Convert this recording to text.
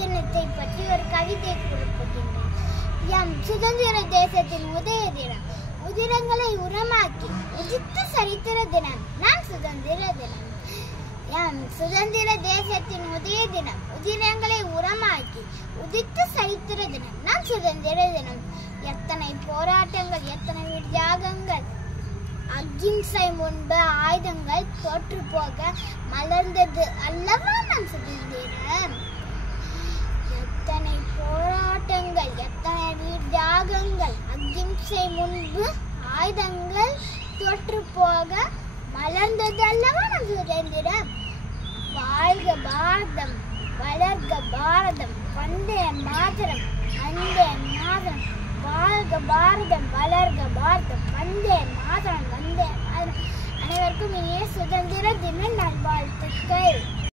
தினத்தை பற்றி ஒரு கவிதை குறிப்பிடுகின்றேன். எம் சுதந்திர தேசத்தின் உதய தினம், உதிரங்களை உரமாக்கி உதித்த சரித்திர தினம் நம் சுதந்திர தினம். எம் சுதந்திர தேசத்தின் உதய தினம், உதிரங்களை உரமாக்கி உதித்த சரித்திர தினம் நம் சுதந்திர தினம். எத்தனை போராட்டங்கள், எத்தனை தியாகங்கள், அகிம்சை முன்பு ஆயுதங்கள் தோற்று போக மலர்ந்தது அல்லவா நம் சுதந்திரம். எத்தனை போராட்டங்கள், எத்தனை தியாகங்கள், அகிம்சை முன்பு ஆயுதங்கள் தோற்று போக மலர்ந்தது அல்லவா நம் சுதந்திரம். வாழ்க பாரதம், வளர்க பாரதம், வந்தே மாதரம், வந்தே மாதரம். வாழ்க பாரதம், வளர்க பாரதம், வந்தே மாதரம், வந்தே மாதரம். அனைவருக்கும் இனிய சுதந்திர தின நல்வாழ்த்துக்கள்.